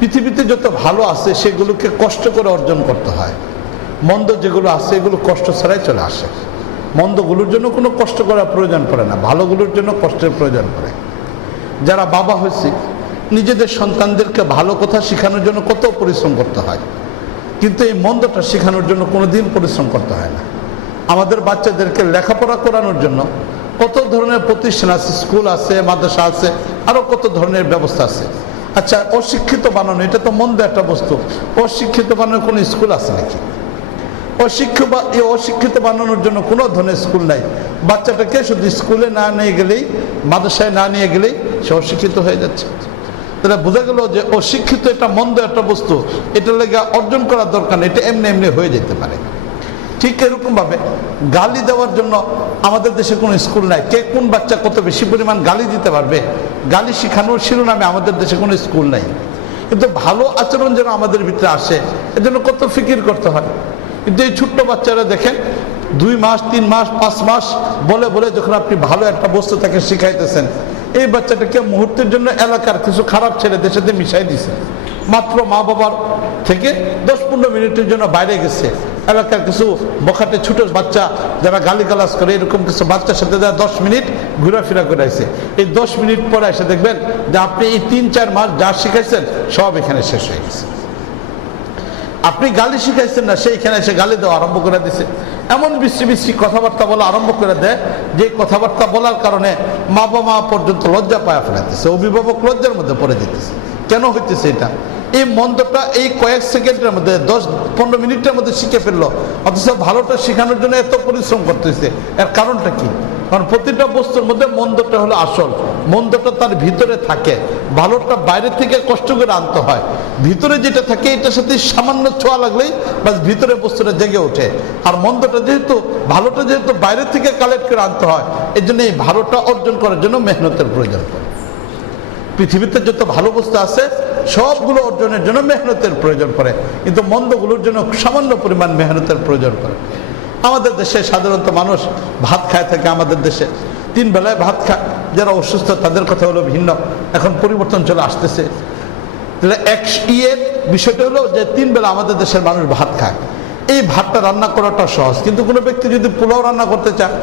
পৃথিবীতে যত ভালো আছে সেগুলোকে কষ্ট করে অর্জন করতে হয়, মন্দ যেগুলো আছে এগুলো কষ্ট ছাড়াই চলে আসে। মন্দগুলোর জন্য কোনো কষ্ট করার প্রয়োজন পড়ে না, ভালোগুলোর জন্য কষ্টের প্রয়োজন পড়ে। যারা বাবা হয়েছে নিজেদের সন্তানদেরকে ভালো কথা শেখানোর জন্য কত পরিশ্রম করতে হয়, কিন্তু এই মন্দটা শেখানোর জন্য কোনো দিন পরিশ্রম করতে হয় না। আমাদের বাচ্চাদেরকে লেখাপড়া করানোর জন্য কত ধরনের প্রতিষ্ঠান আছে, স্কুল আছে, মাদ্রাসা আছে, আরও কত ধরনের ব্যবস্থা আছে। আচ্ছা, অশিক্ষিত বানানো এটা তো মন্দ একটা বস্তু, অশিক্ষিত বানানোর কোনো স্কুল আছে নাকি? অশিক্ষিত বানানোর জন্য কোনো ধরনের স্কুল নাই। বাচ্চাটাকে শুধু স্কুলে না নিয়ে গেলেই, মাদ্রাসায় না নিয়ে গেলেই সে অশিক্ষিত হয়ে যাচ্ছে। তাহলে বোঝা গেল যে অশিক্ষিত এটা মন্দ একটা বস্তু, এটা লেগে অর্জন করার দরকার নেই, এটা এমনি এমনি হয়ে যেতে পারে। ঠিক এরকমভাবে গালি দেওয়ার জন্য আমাদের দেশে কোনো স্কুল নাই। কে কোন বাচ্চা কত বেশি পরিমাণ গালি দিতে পারবে, গালি শেখানোর শিরোনামে আমাদের দেশে কোনো স্কুল নাই। কিন্তু ভালো আচরণ যেন আমাদের ভিতরে আসে এজন্য কত ফিকির করতে হয়। কিন্তু এই ছোট্ট বাচ্চারা দেখেন 2 মাস 3 মাস 5 মাস বলে বলে যখন আপনি ভালো একটা বস্তু তাকে শিখাইতেছেন, এই বাচ্চাটাকে মুহূর্তের জন্য এলাকার কিছু খারাপ ছেলেদের সাথে মিশাই দিছে। মাত্র মা বাবার থেকে 10-15 মিনিটের জন্য বাইরে গেছে, এলাকার কিছু বখাটে ছোট বাচ্চা যারা গালিগালাজ করে এরকম কিছু বাচ্চার সাথে 10 মিনিট ঘোরাফেরা করে আসছে। এই 10 মিনিট পরে এসে দেখবেন যে আপনি এই 3-4 মাস যা শিখাইছেন সব এখানে শেষ হয়ে গেছে। আপনি গালি শিখাইছেন না, সেইখানে এসে গালি দেওয়া আরম্ভ করে দিছে। এমন বিশ্রী বিশ্রী কথাবার্তা বলা আরম্ভ করে দেয় যে কথাবার্তা বলার কারণে মা বাবা পর্যন্ত লজ্জা পায়া ফেলাইতেছে, অভিভাবক লজ্জার মধ্যে পড়ে যেতেছে। কেন হইতেছে এটা? এই মন্দটা এই কয়েক সেকেন্ডের মধ্যে 10-15 মিনিটের মধ্যে শিখে ফেললো, অথচ ভালোটা শেখানোর জন্য এত পরিশ্রম করতেছে। এর কারণটা কি? কারণ প্রতিটা বস্তুর মধ্যে মন্দটা হলো আসল, মন্দটা তার ভিতরে থাকে, ভালোটা বাইরে থেকে কষ্ট করে আনতে হয়। ভিতরে যেটা থাকে এটার সাথে সামান্য ছোঁয়া লাগলেই বাস ভিতরে বস্তুটা জেগে ওঠে। আর মন্দটা যেহেতু, ভালোটা যেহেতু বাইরে থেকে কালেক্ট করে আনতে হয়, এই জন্য এই ভালোটা অর্জন করার জন্য মেহনতের প্রয়োজন পড়ে। পৃথিবীতে যত ভালো বস্তু আছে সবগুলো অর্জনের জন্য মেহনতের প্রয়োজন পড়ে, কিন্তু মন্দগুলোর জন্য সামান্য পরিমাণ মেহনতের প্রয়োজন পড়ে। আমাদের দেশে সাধারণত মানুষ ভাত খায় থাকে, আমাদের দেশে 3 বেলায় ভাত খায়। যারা অসুস্থ তাদের কথা হলো ভিন্ন, এখন পরিবর্তন চলে আসতেছে। তাহলে বিষয়টা হলো যে 3 বেলা আমাদের দেশের মানুষ ভাত খায়। এই ভাতটা রান্না করাটা সহজ, কিন্তু কোনো ব্যক্তি যদি পোলাও রান্না করতে চায়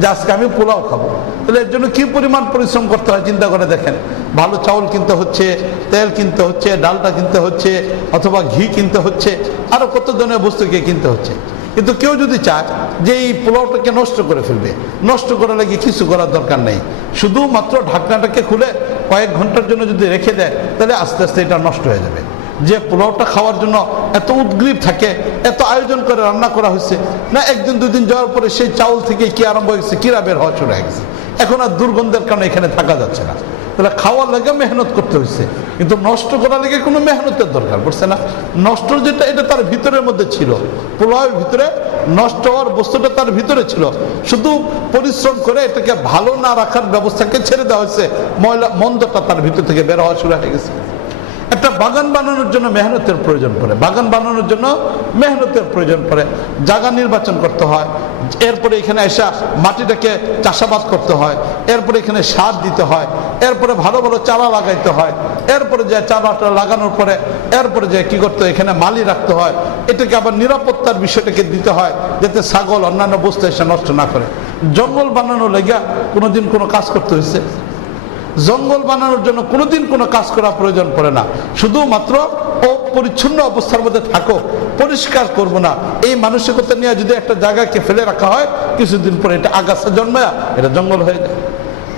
যে আজকে আমি পোলাও খাবো, তাহলে এর জন্য কি পরিমাণ পরিশ্রম করতে হয় চিন্তা করে দেখেন। ভালো চাউল কিনতে হচ্ছে, তেল কিনতে হচ্ছে, ডালটা কিনতে হচ্ছে, অথবা ঘি কিনতে হচ্ছে, আরো কত ধরনের বস্তুকে কিনতে হচ্ছে। কিন্তু কেউ যদি চায় যে এই পোলাওটাকে নষ্ট করে ফেলবে, নষ্ট করার লাগে কিছু করার দরকার নেই, শুধুমাত্র ঢাকনাটাকে খুলে কয়েক ঘন্টার জন্য যদি রেখে দেয় তাহলে আস্তে আস্তে এটা নষ্ট হয়ে যাবে। যে পোলাওটা খাওয়ার জন্য এত উদ্গ্রীব থাকে, এত আয়োজন করে রান্না করা হয়েছে না, 1 দিন 2 দিন যাওয়ার পরে সেই চাউল থেকে কি আরম্ভ হয়েছে, কিরা বের হওয়া শুরু হয়ে গেছে। এখন আর দুর্গন্ধের কারণে এখানে থাকা যাচ্ছে না। তাহলে খাওয়ার লাগে মেহনত করতে হয়েছে, কিন্তু নষ্ট করার লাগে কোনো মেহনতের দরকার পড়ছে না। নষ্ট যেটা এটা তার ভিতরের মধ্যে ছিল, পোলাওয়ের ভিতরে নষ্ট হওয়ার বস্তুটা তার ভিতরে ছিল, শুধু পরিশ্রম করে এটাকে ভালো না রাখার ব্যবস্থাকে ছেড়ে দেওয়া হয়েছে, মন্দটা তার ভিতর থেকে বের হওয়া শুরু হয়ে গেছে। একটা বাগান বানানোর জন্য মেহনতের প্রয়োজন পড়ে, বাগান বানানোর জন্য মেহনতের প্রয়োজন পড়ে। জায়গা নির্বাচন করতে হয়, এরপরে এখানে এসে মাটিটাকে চাষাবাদ করতে হয়, এরপরে এখানে সার দিতে হয়, এরপরে ভালো ভালো চারা লাগাইতে হয়, এরপরে যে চারাটা লাগানোর পরে এরপরে যে কি করতে হয়, এখানে মালি রাখতে হয়, এটাকে আবার নিরাপত্তার বিষয়টাকে দিতে হয় যাতে ছাগল অন্যান্য বস্তু এসে নষ্ট না করে। জঙ্গল বানানোর লেগে কোনোদিন কোনো কাজ করতে হয়েছে? জঙ্গল বানানোর জন্য কোনোদিন কোনো কাজ করা প্রয়োজন পড়ে না, শুধুমাত্র অপরিচ্ছন্ন অবস্থার মধ্যে থাকো, পরিষ্কার করবো না, এই মানসিকতা নিয়ে যদি একটা জায়গাকে ফেলে রাখা হয়, কিছুদিন পরে এটা আগাছা জন্মায় এটা জঙ্গল হয়ে যায়।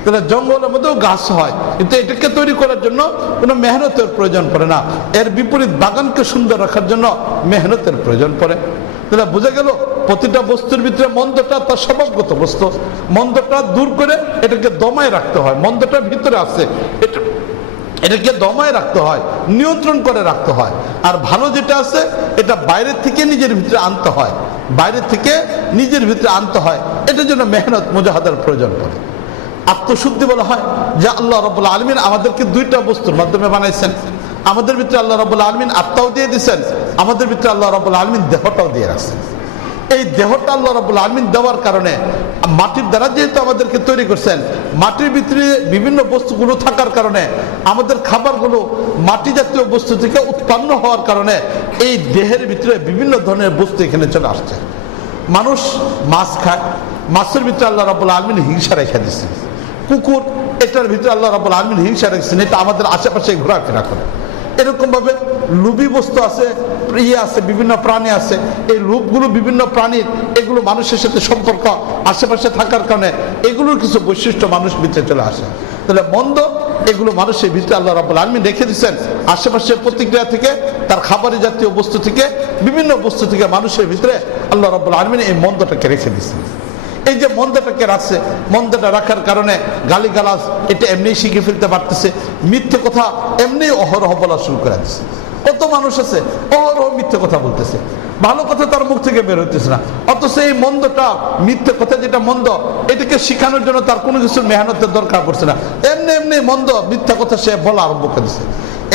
তাহলে জঙ্গলের মধ্যেও গাছ হয়, কিন্তু এটাকে তৈরি করার জন্য কোনো মেহনতের প্রয়োজন পড়ে না। এর বিপরীত বাগানকে সুন্দর রাখার জন্য মেহনতের প্রয়োজন পড়ে। তাহলে বোঝা গেল প্রতিটা বস্তুর ভিতরে মন্দটা তার স্বভাবগত বস্তু, মন্দটা দূর করে এটাকে দমায় রাখতে হয়। মন্দটা ভিতরে আছে, এটাকে দমায় রাখতে হয়, নিয়ন্ত্রণ করে রাখতে হয়। আর ভালো যেটা আছে এটা বাইরে থেকে নিজের ভিতরে আনতে হয়, বাইরে থেকে নিজের ভিতরে আনতে হয়। এটার জন্য মেহনত মুজাহাদার প্রয়োজন পড়ে। আত্মশুদ্ধি বলা হয় যে আল্লাহ রাব্বুল আলামিন আমাদেরকে 2টা বস্তুর মাধ্যমে বানাইছেন। আমাদের ভিতরে আল্লাহ রাব্বুল আলামিন আত্মাও দিয়ে দিয়েছেন, আমাদের ভিতরে আল্লাহ রাব্বুল আলামিন দেহটাও দিয়ে রাখছেন। এই দেহটা আল্লাহ রাব্বুল আলামিন দেওয়ার কারণে মাটির দ্বারা যেহেতু আমাদেরকে তৈরি করছেন, মাটির ভিতরে বিভিন্ন বস্তুগুলো থাকার কারণে আমাদের খাবারগুলো মাটি জাতীয় বস্তু থেকে উৎপন্ন হওয়ার কারণে এই দেহের ভিতরে বিভিন্ন ধরনের বস্তু এখানে চলে আসছে। মানুষ মাছ খায়, মাছের ভিতরে আল্লাহ রাব্বুল আলামিন হিংসা রেখে দিচ্ছেন। কুকুর, এটার ভিতরে আল্লাহ রাব্বুল আলামিন হিংসা রেখেছেন, এটা আমাদের আশেপাশে ঘোরাফেরা করে। এরকম ভাবে লোভী বস্তু আছে, আছে, বিভিন্ন প্রাণী আছে। এই লোভগুলো বিভিন্ন প্রাণীর, এগুলো মানুষের সাথে সম্পর্ক আশেপাশে থাকার কারণে এগুলোর কিছু বৈশিষ্ট্য মানুষ ভিতরে চলে আসে। তাহলে মন্দ এগুলো মানুষের ভিতরে আল্লাহ রাব্বুল আলামিন রেখে দিচ্ছেন। আশেপাশের প্রতিক্রিয়া থেকে, তার খাবারের জাতীয় বস্তু থেকে, বিভিন্ন বস্তু থেকে মানুষের ভিতরে আল্লাহ রাব্বুল আলামিন এই মন্দটাকে রেখে দিচ্ছেন। এই যে মন্দটাকে রাখছে, মন্দটা রাখার কারণে গালিগালাজ এটা এমনি শিখে ফেলতে পারতেছে, মিথ্যে কথা এমনি অহরহ বলা শুরু করে দিচ্ছে। কত মানুষ আছে অহরহ মিথ্যে কথা বলতেছে, ভালো কথা তার মুখ থেকে বের হইতেছে না, অথচ এই মন্দটা, মিথ্যে কথা যেটা মন্দ, এটাকে শিখানোর জন্য তার কোনো কিছুর মেহনতের দরকার পড়ছে না, এমনি এমনি মন্দ মিথ্যা কথা সে বলা আরম্ভ করেছে।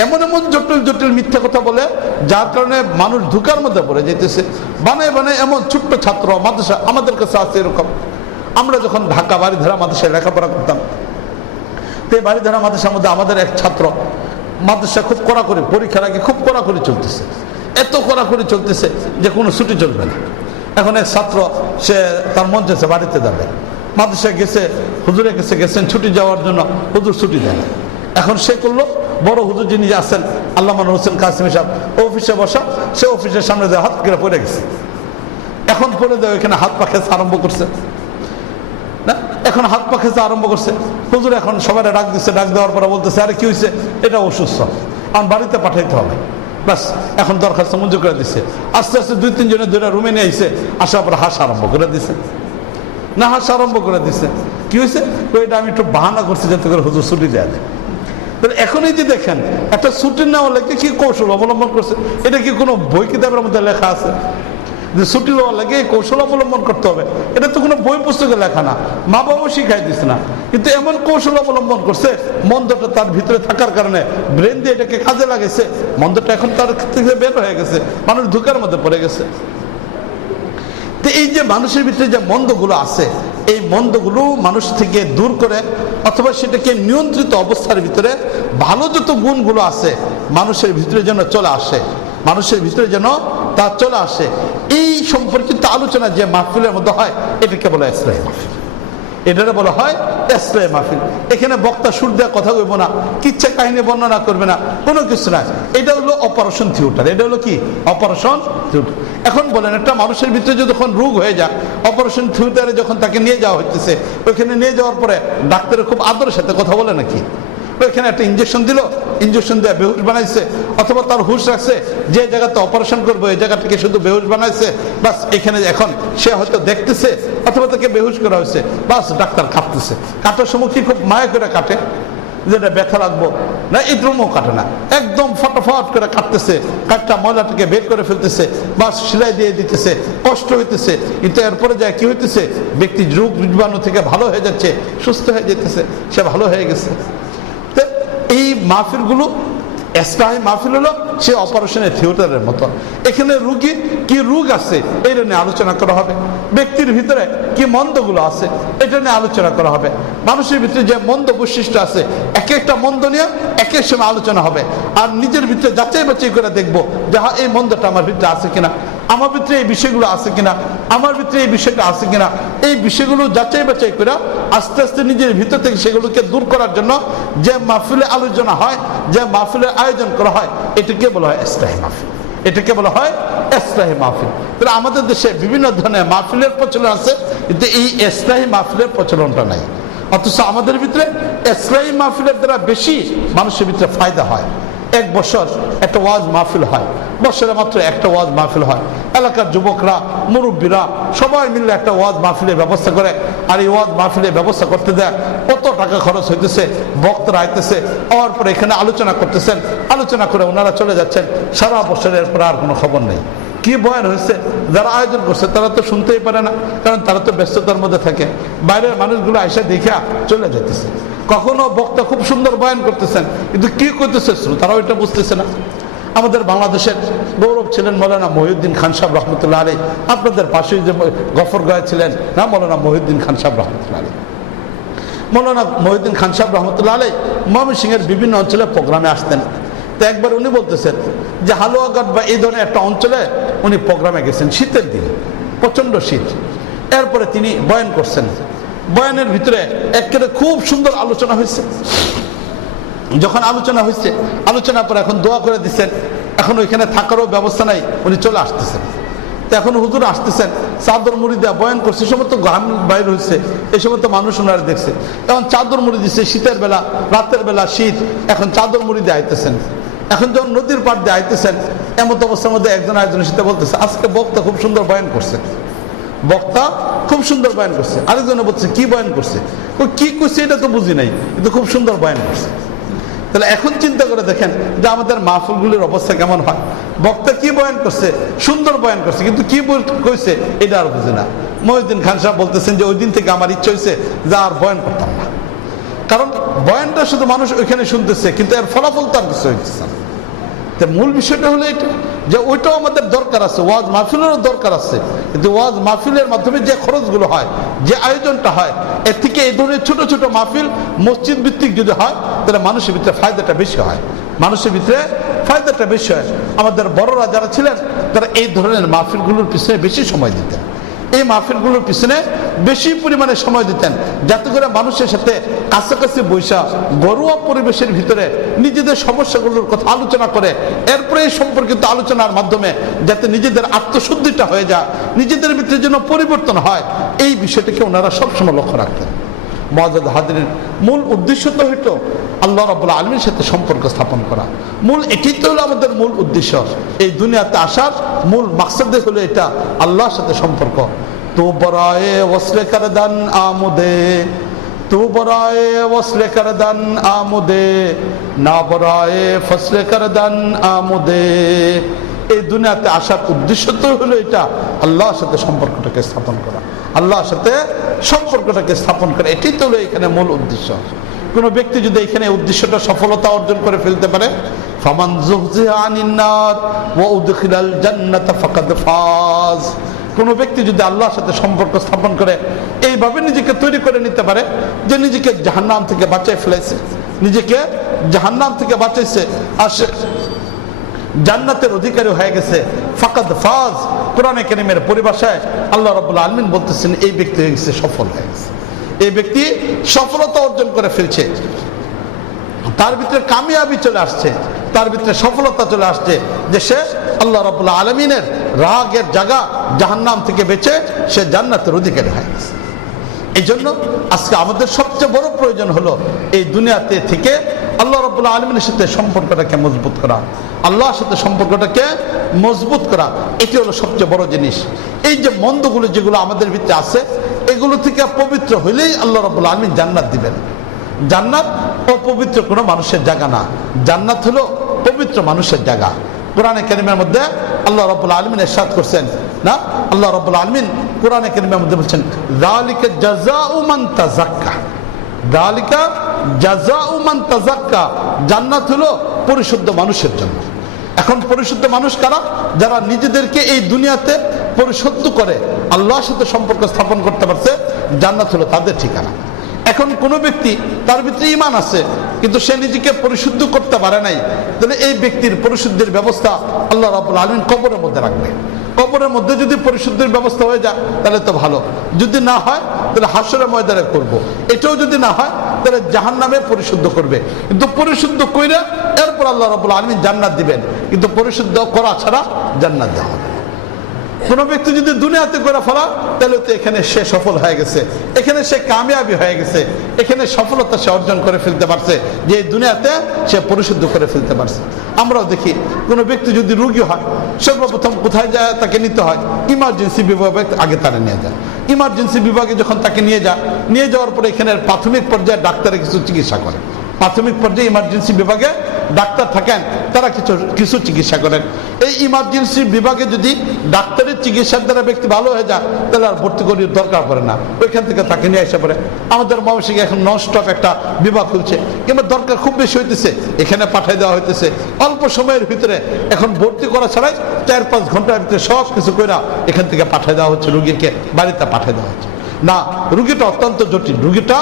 এমন এমন জটিল জটিল মিথ্যা কথা বলে, যার কারণে মানুষ ধোঁকার মধ্যে পড়ে যেতেছে। বানায় বানায় এমন ছোট্ট ছাত্র মাদ্রাসা আমাদের কাছে আছে এরকম। আমরা যখন ঢাকা বাড়িধারা মাদ্রাসায় লেখাপড়া করতাম, তো এই বাড়িধারা মাদ্রাসার মধ্যে আমাদের এক ছাত্র মাদ্রাসা খুব কড়াকড়ি, পরীক্ষার আগে খুব কড়াকড়ি চলতেছে, এত কড়াকড়ি চলতেছে যে কোনো ছুটি চলবে না। এখন এক ছাত্র, সে তার মন চাইছে বাড়িতে যাবে, মাদ্রাসায় গেছে, হুজুরের কাছে গেছেন ছুটি যাওয়ার জন্য, হুজুর ছুটি দেন। এখন সে করলো, বড় হুজুর যিনি আছেন আল্লামা নূর হোসেন কাসিমি সাহেব, অফিসে বসা, সে অফিসের সামনে দিয়ে হাত করে পড়ে গেছে। এখন পড়ে দেয়, এখানে হাত পা খেতে আরম্ভ করছে না, এখন হাত পা খেতে আরম্ভ করছে। হুজুর এখন সবাই ডাক দিচ্ছে, ডাক দেওয়ার পরে বলতেছে, আরে কি হয়েছে, এটা অসুস্থ, আমার বাড়িতে পাঠাইতে হবে। বাস এখন দরখাস্ত মঞ্জুর করে দিচ্ছে। আস্তে আস্তে 2-3 জনের ধরে রুমে নিয়ে আইছে, আসার পরে হাসা আরম্ভ করে দিছে, না হাসা আরম্ভ করে দিছে। কি হয়েছে, এটা আমি একটু বাহানা করছি যাতে করে হুজুর ছুটি দেওয়া যায়। এখন এই যে দেখেন, একটা ছুটি নেওয়া লাগে কি কৌশল অবলম্বন করছে, এটা কি কোনো বই কিতাবের মধ্যে লেখা আছে যে ছুটি নেওয়া লাগে এই কৌশল অবলম্বন করতে হবে? এটা তো কোনো বই পুস্তকে লেখা না, মা বাবাও শিখাই দিচ্ছে না, কিন্তু এমন কৌশল অবলম্বন করছে, মন্দটা তার ভিতরে থাকার কারণে ব্রেন দিয়ে এটাকে কাজে লাগাইছে, মন্দটা এখন তার থেকে বের হয়ে গেছে, মানুষ ধোঁকার মধ্যে পড়ে গেছে। তো এই যে মানুষের ভিতরে যে মন্দগুলো আছে, এই মন্দগুলো মানুষ থেকে দূর করে অথবা সেটাকে নিয়ন্ত্রিত অবস্থার ভিতরে ভালো যত গুণগুলো আছে মানুষের ভিতরে যেন চলে আসে, মানুষের ভিতরে যেন তা চলে আসে, এই সম্পর্কিত আলোচনা যে মাহফিলের মধ্যে হয়, এটাকে বলা হয় ইসলাহি মাহফিল। এটাকে বলা হয় ইসলাহি মাহফিল। এখানে বক্তা সুর দেওয়া কথা কইব না, কিচ্ছা কাহিনী বর্ণনা করবে না, কোনো কিছু না। এটা হলো অপারেশন থিয়েটার। এটা হলো কি অপারেশন থিয়েটার। এখন বলেন, একটা মানুষের ভিতরে যখন রোগ হয়ে যায়, অপারেশন থিয়েটারে যখন তাকে নিয়ে যাওয়া হচ্ছে, ওইখানে নিয়ে যাওয়ার পরে ডাক্তারের খুব আদরের সাথে কথা বলে নাকি? ওইখানে একটা ইঞ্জেকশন দিল, ইঞ্জেকশন দিয়ে বেহুশ বানাইছে, অথবা তার হুশ রাখছে যে জায়গাতে অপারেশন করবো এই জায়গাটাকে শুধু বেহুশ বানাইছে, বাস এখানে এখন সে হয়তো দেখতেছে, অথবা তাকে বেহুশ করা হয়েছে, বাস ডাক্তার কাটতেছে। কাটার সময় কি খুব মায়া করে কাটে, যেটা ব্যথা লাগবো না, এই দ্রুমও কাটে না, একদম ফটাফট করে কাটতেছে, কাটটা ময়লাটাকে বের করে ফেলতেছে, বাস সেলাই দিয়ে দিতেছে, কষ্ট হইতেছে, কিন্তু এরপরে যায় কি হইতেছে, ব্যক্তি রোগ জীবাণু থেকে ভালো হয়ে যাচ্ছে, সুস্থ হয়ে যেতেছে, সে ভালো হয়ে গেছে। এই মাহফিলগুলো ইসলাহি মাহফিল হলো সে অপারেশনের থিয়েটারের মতো। এখানে রুগীর কি রোগ আছে এটা নিয়ে আলোচনা করা হবে, ব্যক্তির ভিতরে কি মন্দগুলো আছে এটা নিয়ে আলোচনা করা হবে, মানুষের ভিতরে যে মন্দ বৈশিষ্ট্য আছে এক একটা মন্দ নিয়ে এক এক সময় আলোচনা হবে। আর নিজের ভিতরে যাচাই বাছাই করে দেখবো যে হ্যাঁ এই মন্দটা আমার ভিতরে আছে কিনা, আমার ভিতরে এই বিষয়গুলো আছে কিনা, আমার ভিতরে এই বিষয়টা আছে কিনা। এই বিষয়গুলো যাচাই বাছাই করে আস্তে আস্তে নিজের ভিতর থেকে সেগুলোকে দূর করার জন্য যে মাহফিলে আলোচনা হয়, যে মাহফিলের আয়োজন করা হয়, এটাকে বলা হয় ইসলাহি মাহফিল। এটাকে বলা হয় ইসলাহি মাহফিল। তাহলে আমাদের দেশে বিভিন্ন ধরনের মাহফিলের প্রচলন আছে, কিন্তু এই ইসলাহি মাহফিলের প্রচলনটা নাই। অথচ আমাদের ভিতরে ইসলাহি মাহফিলের দ্বারা বেশি মানুষের ভিতরে ফায়দা হয়। এক বছর একটা ওয়াজ মাহফিল হয়, বছরে মাত্র একটা ওয়াজ মাহফিল হয়, এলাকার যুবকরা মুরব্বীরা সবাই মিলে একটা ওয়াজ মাহফিলের ব্যবস্থা করে। আর এই ওয়াজ মাহফিলের ব্যবস্থা করতে দেয় কত টাকা খরচ হইতেছে, বক্তারা আইতেছে, হওয়ার পরে এখানে আলোচনা করতেছেন, আলোচনা করে ওনারা চলে যাচ্ছেন, সারা বছরের পরে আর কোনো খবর নেই। কি বয়ান হয়েছে, যারা আয়োজন করছে তারা তো শুনতেই পারে না, কারণ তারা তো ব্যস্ততার মধ্যে থাকে, বাইরের মানুষগুলো এসে দেখা চলে যেতেছে। কখনো বক্তা খুব সুন্দর বয়ান করতেছেন, কিন্তু কি করতেছে তারা ওইটা বুঝতেছে না। আমাদের বাংলাদেশের গৌরব ছিলেন মৌলানা মহিউদ্দিন খান সাহেব রহমতুল্লাহ আলী। আপনাদের পাশেই যে গফরগাঁয়ে ছিলেন না মৌলানা মহিউদ্দিন খান সাহেব রহমতুল্লাহ আলী। মৌলানা মহিউদ্দিন খান সাহেব রহমতুল্লাহ আলী ময়মনসিংহের বিভিন্ন অঞ্চলে প্রোগ্রামে আসতেন। তো একবার উনি বলতেছেন যে হালুয়াঘাট বা এই ধরনের একটা অঞ্চলে উনি প্রোগ্রামে গেছেন শীতের দিন, প্রচণ্ড শীত। এরপরে তিনি বয়ান করছেন। বয়ানের ভিতরে একেবারে খুব সুন্দর আলোচনা হয়েছে। যখন আলোচনা হয়েছে, আলোচনার পর এখন দোয়া করে দিচ্ছেন, এখন ওইখানে থাকারও ব্যবস্থা নাই, উনি চলে আসতেছেন। তো এখন হুজুর আসতেছেন, চাদর মুড়ি দেওয়া বয়ান করছে, সমস্ত ঘাম বাইর হয়েছে, এই সমস্ত মানুষ ওনারা দেখছে। এখন চাদর মুড়ি দিচ্ছে, শীতের বেলা, রাতের বেলা শীত, এখন চাদর মুড়ি দিয়ে আইতেছেন। এখন যখন নদীর পাড় দিয়ে আইতেছেন, এমন অবস্থার মধ্যে একজন আরেকজনের সাথে বলতেছে আজকে বক্তা খুব সুন্দর বয়ান করছে, বক্তা খুব সুন্দর বয়ান করছে। আরেকজনে বলছে কি বয়ান করছে, ও কি করছে এটা তো বুঝি নাই, কিন্তু খুব সুন্দর বয়ান করছে। তাহলে এখন চিন্তা করে দেখেন যে আমাদের মাহফিলগুলির অবস্থা কেমন হয়। বক্তা কি বয়ান করছে, সুন্দর বয়ান করছে, কিন্তু কি কইছে এটা আর বুঝে না। মহিউদ্দিন খান সাহেব বলতেছেন যে ওই দিন থেকে আমার ইচ্ছা হয়েছে যা আর বয়ান করতাম না, কারণ বয়ানটা শুধু মানুষ ওইখানে শুনতেছে, কিন্তু এর ফলাফল তো আর কিছু হইতেছে না। মূল বিষয়টা হলো এটা যে ওইটাও আমাদের দরকার আছে, ওয়াজ মাহফিলেরও দরকার আছে, কিন্তু ওয়াজ মাহফিলের মাধ্যমে যে খরচগুলো হয়, যে আয়োজনটা হয়, এর থেকে এই ধরনের ছোট ছোট মাহফিল মসজিদ ভিত্তিক যদি হয় তাহলে মানুষের ভিতরে ফায়দাটা বেশি হয়, মানুষের ভিতরে ফায়দাটা বেশি হয়। আমাদের বড়রা যারা ছিলেন তারা এই ধরনের মাহফিলগুলোর পিছনে বেশি সময় দিতেন, এই মাহফিলগুলোর পিছনে বেশি পরিমাণে সময় দিতেন, যাতে করে মানুষের সাথে কাছাকাছি বৈশা ঘরোয়া পরিবেশের ভিতরে নিজেদের সমস্যাগুলোর কথা আলোচনা করে এরপরে এই সম্পর্কিত আলোচনার মাধ্যমে যাতে নিজেদের আত্মশুদ্ধিটা হয়ে যায়, নিজেদের ভিতরে যেন পরিবর্তন হয়, এই বিষয়টাকে ওনারা সবসময় লক্ষ্য রাখতেন। মুআজ্জাজ হাজিরিন, মূল উদ্দেশ্য তো হইতো আল্লাহ রাব্বুল আলামিনের সাথে সম্পর্ক স্থাপন করা। মূল এটাই তো হলো আমাদের মূল উদ্দেশ্য, এই দুনিয়াতে আসার মূল মাকসাদে হলো এটা, আল্লাহর সাথে সম্পর্ক। তো বরায়ে ওয়াসলে করদান আমুদে, তো বরায়ে ওয়াসলে করদান আমুদে, না বরায়ে ফসলে করদান আমুদে। এই দুনিয়াতে আসার উদ্দেশ্য তো হলো এটা, আল্লাহর সাথে সম্পর্কটাকে স্থাপন করা, আল্লাহর সাথে সম্পর্কটাকে স্থাপন করা, এটাই তো হলো এখানে মূল উদ্দেশ্য। কোনো ব্যক্তি যদি এখানে উদ্দেশ্যটা সফলতা অর্জন করে ফেলতে পারে, ফামান যুহজিহা আনিন নার ওয়া উদখিলাল জান্নাতা ফাকাদ ফাজ। কোনো ব্যক্তি যদি আল্লাহর সাথে সম্পর্ক স্থাপন করে এইভাবে নিজেকে তৈরি করে নিতে পারে যে নিজেকে জাহান্নাম থেকে বাঁচিয়ে ফেলেছে, নিজেকে জাহান্নাম থেকে বাঁচাইছে, আর সে জান্নাতের অধিকারী হয়ে গেছে, ফাকাদ ফাজ। কোরআনে কারীমের পরিভাষায় আল্লাহ রাব্বুল আলামিন বলতেছেন এই ব্যক্তি হয়ে গেছে, সফল হয়ে গেছে, এই ব্যক্তি সফলতা অর্জন করে ফেলছে, তার ভিতরে কামিয়াবি চলে আসছে, তার ভিতরে সফলতা চলে আসছে, যে সে আল্লাহ রাব্বুল আলামিনের রাগের জায়গা জাহান্নাম থেকে বেঁচে সে জান্নাতের অধিকারী হয়ে গেছে। এই জন্য আজকে আমাদের সবচেয়ে বড় প্রয়োজন হলো এই দুনিয়াতে থেকে আল্লাহ রাব্বুল আলামিনের সাথে সম্পর্কটাকে মজবুত করা, আল্লাহর সাথে সম্পর্কটাকে মজবুত করা, এটি হলো সবচেয়ে বড় জিনিস। এই যে মন্দগুলো যেগুলো আমাদের ভিতরে আছে, এগুলো থেকে পবিত্র হইলেই আল্লাহ রাব্বুল আলামিন জান্নাত দিবেন। জান্নাত অপবিত্র কোনো মানুষের জায়গা না, জান্নাত হলো পবিত্র মানুষের জায়গা। কোরআনে কারীমের মধ্যে আল্লাহ রাব্বুল আলামিন ইরশাদ করছেন না, আল্লাহ রাব্বুল আলামিন কোরআনে কারীমের মধ্যে বলছেন যালিকা জাযাউ মান তাযাক্কা, যালিকা জাযাউ মান তাযাক্কা। জান্নাত হলো পরিশুদ্ধ মানুষের জন্য। এখন পরিশুদ্ধ মানুষ কারা? যারা নিজেদেরকে এই দুনিয়াতে পরিশুদ্ধ করে আল্লাহর সাথে সম্পর্ক স্থাপন করতে পারছে, জান্নাত হলো তাদের ঠিকানা। এখন কোনো ব্যক্তি তার ভিতরে ঈমান আছে কিন্তু সে নিজেকে পরিশুদ্ধ করতে পারে নাই, তাহলে এই ব্যক্তির পরিশুদ্ধির ব্যবস্থা আল্লাহ রাব্বুল আলামিন কবরের মধ্যে রাখবে। কবরের মধ্যে যদি পরিশুদ্ধির ব্যবস্থা হয়ে যায় তাহলে তো ভালো, যদি না হয় তাহলে হাশরের ময়দানে করব। এটাও যদি না হয় তাহলে জাহান্নামে পরিশুদ্ধ করবে, কিন্তু পরিশুদ্ধ কইরা এরপর আল্লাহ রাব্বুল আলামিন জান্নাত দিবেন, কিন্তু পরিশুদ্ধ করা ছাড়া জান্নাত দেওয়া হবে না। কোনো ব্যক্তি যদি দুনিয়াতে করে ফেলা তাহলে তো এখানে সে সফল হয়ে গেছে, এখানে সে কামিয়াবি হয়ে গেছে, এখানে সফলতা সে অর্জন করে ফেলতে পারছে, যে এই দুনিয়াতে সে পরিশুদ্ধ করে ফেলতে পারছে। আমরাও দেখি কোনো ব্যক্তি যদি রোগী হয় সর্বপ্রথম কোথায় যায় তাকে নিতে হয়? ইমার্জেন্সি বিভাগে আগে তারা নিয়ে যায়। ইমার্জেন্সি বিভাগে যখন তাকে নিয়ে যাওয়ার পরে এখানে প্রাথমিক পর্যায়ে ডাক্তারে কিছু চিকিৎসা করে, প্রাথমিক পর্যায়ে ইমার্জেন্সি বিভাগে ডাক্তার থাকেন, তারা কিছু চিকিৎসা করেন। এই ইমার্জেন্সি বিভাগে যদি ডাক্তারের চিকিৎসার দ্বারা ব্যক্তি ভালো হয়ে যায়, তাহলে আর ভর্তি করার দরকার পড়ে না, ওইখান থেকে তাকে নিয়ে এসে পড়ে। আমাদের ময়মনসিংহে এখন নন স্টপ একটা বিভাগ খুলছে, কিংবা দরকার খুব বেশি হইতেছে, এখানে পাঠিয়ে দেওয়া হইতেছে। অল্প সময়ের ভিতরে এখন ভর্তি করা ছাড়াই 4-5 ঘন্টার ভিতরে সব কিছু করে এখান থেকে পাঠিয়ে দেওয়া হচ্ছে, রুগীকে বাড়িতে পাঠিয়ে দেওয়া হচ্ছে। না, রুগীটা অত্যন্ত জটিল, রুগীটা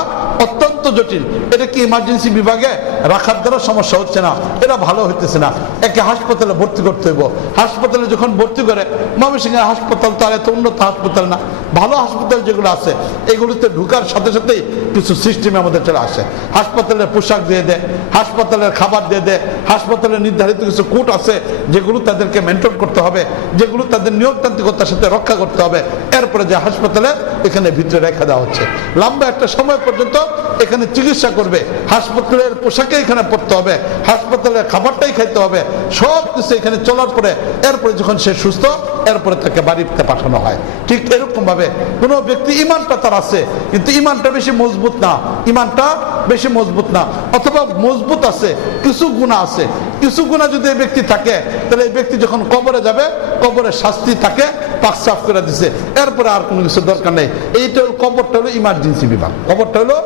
অত্যন্ত জটিল। এটা কি ইমার্জেন্সি বিভাগে রাখার দ্বারা সমস্যা হচ্ছে না, এটা ভালো হইতেছে না, একে হাসপাতালে ভর্তি করতে হইব। হাসপাতালে যখন ভর্তি করে, ময়মনসিংহের হাসপাতাল তো আর এত উন্নত হাসপাতাল না, ভালো হাসপাতাল যেগুলো আছে এগুলোতে ঢুকার সাথে সাথেই কিছু সিস্টেমে আমাদের চলে আসে। হাসপাতালের পোশাক দিয়ে দেয়, হাসপাতালের খাবার দিয়ে দেয়, হাসপাতালের নির্ধারিত কিছু কোড আছে যেগুলো তাদেরকে মেনটেন করতে হবে, যেগুলো তাদের নিয়োগতান্ত্রিকতার সাথে রক্ষা করতে হবে। এরপরে যে হাসপাতালে এখানে ভিতরে রেখে দেওয়া হচ্ছে, লম্বা একটা সময় পর্যন্ত এখানে চিকিৎসা করবে, হাসপাতালের পোশাকে এখানে পড়তে হবে, হাসপাতালের খাবারটাই খাইতে হবে, সব কিছু এখানে চলার পরে এরপরে যখন সে সুস্থ, এরপরে তাকে বাড়িতে পাঠানো হয়। ঠিক এরকম ভাবে কোনো ব্যক্তি ইমানটা তার আছে, কিন্তু ইমানটা বেশি মজবুত না, ইমানটা বেশি মজবুত না, অথবা মজবুত আছে, কিছু গুনাহ আছে, কিছু গুনাহ যদি এই ব্যক্তি থাকে, তাহলে এই ব্যক্তি যখন কবরে যাবে, কবরের শাস্তি তাকে পাক সাফ করে দিছে, এরপরে আর কোনো কিছু দরকার নেই। এইটা হলো কবরটা, হলো ইমার্জেন্সি বিভাগ, কবরটা হলো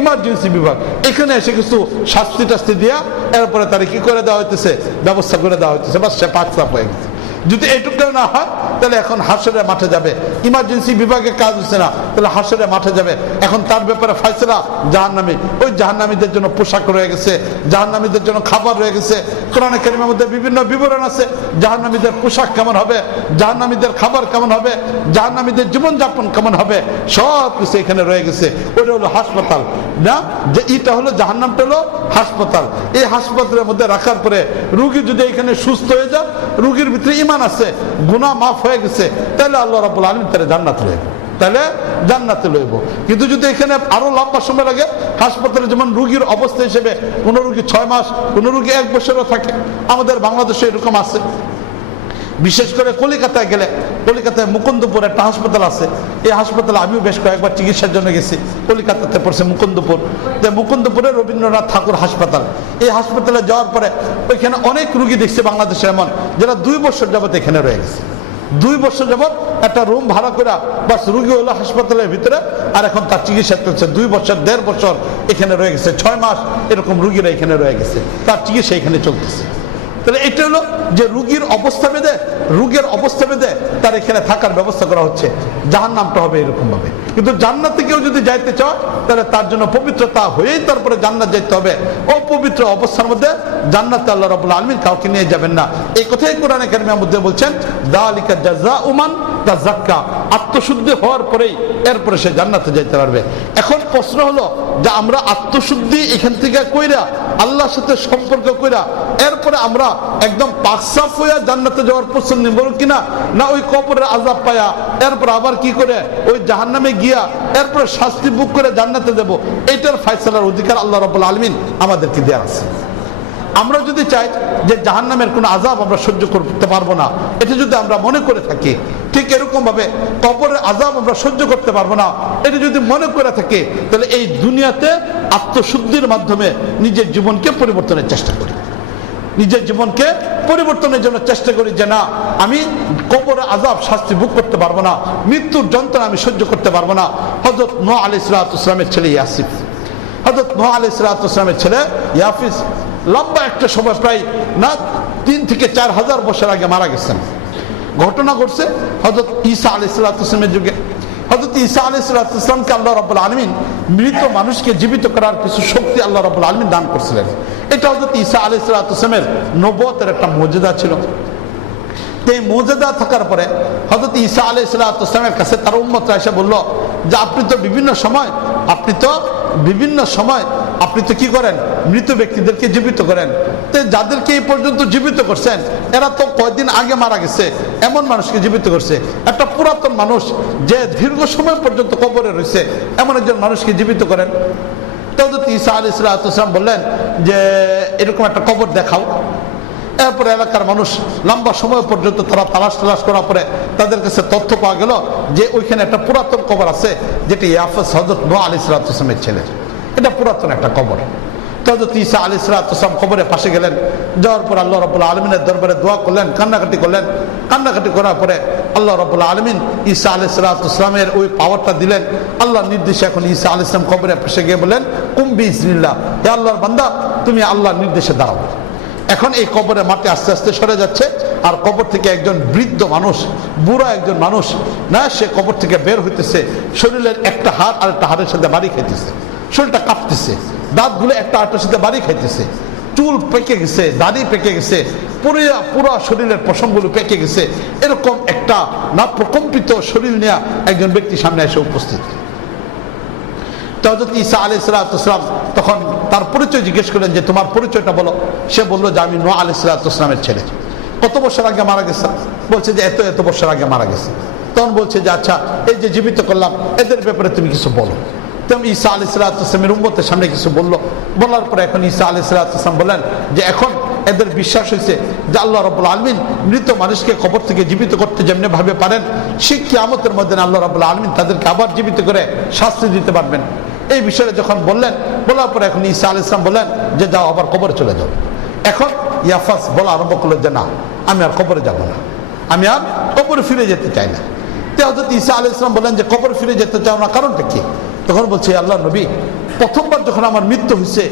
ইমার্জেন্সি বিভাগ। এখানে এসে কিছু শাস্তি টাস্তি দিয়া এরপরে তারা কি করে দেওয়া হইতেছে, ব্যবস্থা করে দেওয়া হইতেছে, বাস সে পাক সাফ হয়ে গেছে। যদি এইটুকু না হয়, তাহলে এখন হাসরের মাঠে যাবে। ইমার্জেন্সি বিভাগে কাজ হচ্ছে না, তাহলে হাসরের মাঠে যাবে। এখন তার ব্যাপারে ফয়সালা জাহান্নামী। ওই জাহান্নামীদের জন্য পোশাক রয়ে গেছে, জাহান্নামীদের জন্য খাবার রয়ে গেছে। কোরআনে কারিমের মধ্যে বিভিন্ন বিবরণ আছে, জাহান্নামীদের পোশাক কেমন হবে, জাহান্নামীদের খাবার কেমন হবে, জাহান্নামীদের জীবনযাপন কেমন হবে, সব কিছু এখানে রয়ে গেছে। ওটা হলো হাসপাতাল না, যে এটা হলো জাহান্নামটা হলো হাসপাতাল। এই হাসপাতালের মধ্যে রাখার পরে রুগী যদি এখানে সুস্থ হয়ে যায়, রুগীর ভিতরে ইমান আছে, গুনাহ মাফ হয়ে গেছে, তাহলে আল্লাহ রাব্বুল আলামিন তারে জান্নাত লইব, তাহলে জান্নাতে লইব। কিন্তু যদি এখানে আরো লম্বা সময় লাগে, হাসপাতালে যেমন রুগীর অবস্থা হিসেবে কোন রুগী 6 মাস, কোন রুগী 1 বছরও থাকে, আমাদের বাংলাদেশে এরকম আছে। বিশেষ করে কলিকাতায় গেলে, কলিকাতায় মুকুন্দপুর একটা হাসপাতাল আছে, এই হাসপাতালে আমিও বেশ কয়েকবার চিকিৎসার জন্য গেছি। কলিকাতাতে পড়ছে মুকুন্দপুর, মুকুন্দপুরে রবীন্দ্রনাথ ঠাকুর হাসপাতাল। এই হাসপাতালে যাওয়ার পরে ওইখানে অনেক রুগী দেখছে বাংলাদেশে এমন, যারা 2 বছর যাবত এখানে রয়ে গেছে। 2 বছর যাবত একটা রুম ভাড়া করে বাস রুগী হলো হাসপাতালের ভিতরে, আর এখন তার চিকিৎসা চলছে। 2 বছর 1.5 বছর এখানে রয়ে গেছে, 6 মাস এরকম রুগীরা এখানে রয়ে গেছে, তার চিকিৎসা এখানে চলতেছে। তাহলে এটা হলো যে রুগীর অবস্থা বেঁধে, রোগের অবস্থা বেঁধে তার এখানে থাকার ব্যবস্থা করা হচ্ছে। জাহান্নামটা হবে এরকম ভাবে। কিন্তু জান্নাতে কেউ যদি যাইতে চায়, তাহলে তার জন্য পবিত্রতা হয়েই তারপরে জান্নাত যাইতে হবে। অপবিত্র অবস্থার মধ্যে জান্নাতে আল্লাহ রাব্বুল আলামিন কাউকে নিয়ে যাবেন না। এই কথাই কোরআনে কারিমের মধ্যে বলছেন, যালিকা জাযাউ মান তাযাক্কা, আত্মশুদ্ধি হওয়ার পরেই এরপরে সে জান্নাতে যাইতে পারবে। এখন প্রশ্ন হলো যে আমরা আত্মশুদ্ধি এখান থেকে কইরা, আল্লাহর সাথে সম্পর্ক কইরা, এরপরে আমরা একদম পাকসাফ হইয়া জান্নাতে যাওয়ার প্রশ্ন নিব কিনা, না ওই কবরের আযাব পায়া এরপর আবার কি করে ওই জাহান্নামে গিয়া এরপরে শাস্তি ভোগ করে জান্নাতে দেব, এটার ফয়সালার অধিকার আল্লাহ রাব্বুল আলামিন আমাদেরকে দেয়া আছে। আমরা যদি চাই যে জাহান্নামের কোনো আযাব আমরা সহ্য করতে পারবো না, এটা যদি আমরা মনে করে থাকি, ঠিক এরকম ভাবে কবরের আযাব আমরা সহ্য করতে পারবো না, এটা যদি মনে করে থাকি, তাহলে এই দুনিয়াতে আত্মশুদ্ধির মাধ্যমে নিজের জীবনকে পরিবর্তনের চেষ্টা করি, নিজের জীবনকে পরিবর্তনের জন্য চেষ্টা করি যে না, আমি কবরের আযাব শাস্তি ভোগ করতে পারবো না, মৃত্যুর যন্ত্রণা আমি সহ্য করতে পারবো না। হযরত নূহ আলাইহিস সালামের ছেলে ইয়াসিফ, হযরত নূহ আলাইহিস সালামের ছেলে ইয়াফিস লম্বা একটা সময়, প্রায় না 3 থেকে 4 হাজার বছর আগে মারা গেছেন। ঘটনা ঘটছে হযরত ঈসা আলাইহিস সালামের যুগে। হযরত ঈসা আলাইহিস সালামকে আল্লাহ রাব্বুল আলামিন মৃত মানুষকে জীবিত করার কিছু শক্তি আল্লাহ রাব্বুল আলামিন দান করছিলেন। এটা হযরত ঈসা আলাইহিস সালামের নবুয়তের একটা মুজিজা ছিল। এই মুজিজা থাকার পরে হযরত ঈসা আলাইহিস সালামের কাছে তার উম্মতরা এসে বলল যে আপনি তো বিভিন্ন সময় আপনি তো কি করেন, মৃত ব্যক্তিদেরকে জীবিত করেন, তো যাদেরকে এই পর্যন্ত জীবিত করছেন এরা তো কয়েকদিন আগে মারা গেছে, এমন মানুষকে জীবিত করছে। একটা পুরাতন মানুষ যে দীর্ঘ সময় পর্যন্ত কবরে রয়েছে, এমন একজন মানুষকে জীবিত করেন। তো হযরত ঈসা আলাইহিস সালাম বললেন যে এরকম একটা কবর দেখাও। এরপরে এলাকার মানুষ লম্বা সময় পর্যন্ত তারা তালাশ করার পরে তাদের কাছে তথ্য পাওয়া গেল যে ওইখানে একটা পুরাতন কবর আছে, যেটি ইয়াফিস হযরত নূহ আলাইহিস সালামের ছেলে। এটা পুরাতন একটা কবর। হযরত ঈসা আলাইহিস সালাম কবরের পাশে গেলেন, যাওয়ার পর আল্লাহ রাব্বুল আলামিনের দরবারে দোয়া করলেন, কান্নাকাটি করলেন। কান্নাকাটি করার পরে আল্লাহ রাব্বুল আলামিন ঈসা আলাইহিস সালামের ওই পাওয়ারটা দিলেন। আল্লাহর নির্দেশে এখন ঈসা আলাইহিস সালাম কবরের পাশে গিয়ে বলেন, কুম বিইজনিল্লাহ, হে আল্লাহর বান্দা তুমি আল্লাহর নির্দেশে দাঁড়াও। এখন এই কবরের মাটি আস্তে আস্তে সরে যাচ্ছে, আর কবর থেকে একজন বৃদ্ধ মানুষ, বুড়া একজন মানুষ না, সে কবর থেকে বের হইতেছে। শরীরের একটা হাড় আর একটা হাড়ের সাথে বাড়ি খাইতেছে, শরীরটা কাঁপতেছে, দাঁতগুলো একটা আরেকটার সাথে বাড়ি খাইতেছে, চুল পেকে গেছে, দাড়ি পেকে গেছে, পুরো শরীরের পশমগুলো পেকে গেছে। এরকম একটা না প্রকম্পিত শরীর নিয়ে একজন ব্যক্তি সামনে এসে উপস্থিত। হযরত ঈসা আলাইহিস সালাম তখন তার পরিচয় জিজ্ঞেস করলেন যে তোমার পরিচয়টা বলো। সে বলল যে আমি নূহ আলাইহিস সালামের ছেলে। কত বছর আগে মারা গেছে? বলছে যে এত এত বছর আগে মারা গেছে। তখন বলছে যে আচ্ছা, এই যে জীবিত করলাম এদের ব্যাপারে তুমি কিছু বলো। তেমন ঈসা আলাইহিস সালামের উম্মতের সামনে কিছু বললো। বলার পরে এখন ঈসা আলাইহিস সালাম বললেন যে এখন এদের বিশ্বাস হয়েছে যে আল্লাহ রাব্বুল আলামিন মৃত মানুষকে কবর থেকে জীবিত করতে যেমনি ভাবে পারেন, সেই কিয়ামতের মধ্যে আল্লাহ রাব্বুল আলামিন তাদেরকে আবার জীবিত করে শাস্তি দিতে পারবেন। এই বিষয়ে যখন বললেন, বলার পরে এখন ঈসা আলাইহিস সালাম বললেন যে যাও আবার কবরে চলে যাও। এখন ইয়াফাস বলা আরম্ভ করলো যে না, আমি আর কবরে যাব না, আমি আর কবরে ফিরে যেতে চাই না। তো হযরত ঈসা আলাইহিস সালাম বললেন যে কবরে ফিরে যেতে চাও না, কারণটা কি? তখন বলছে আল্লাহর নবী, প্রথমবার যখন আমার মৃত্যু হয়েছে,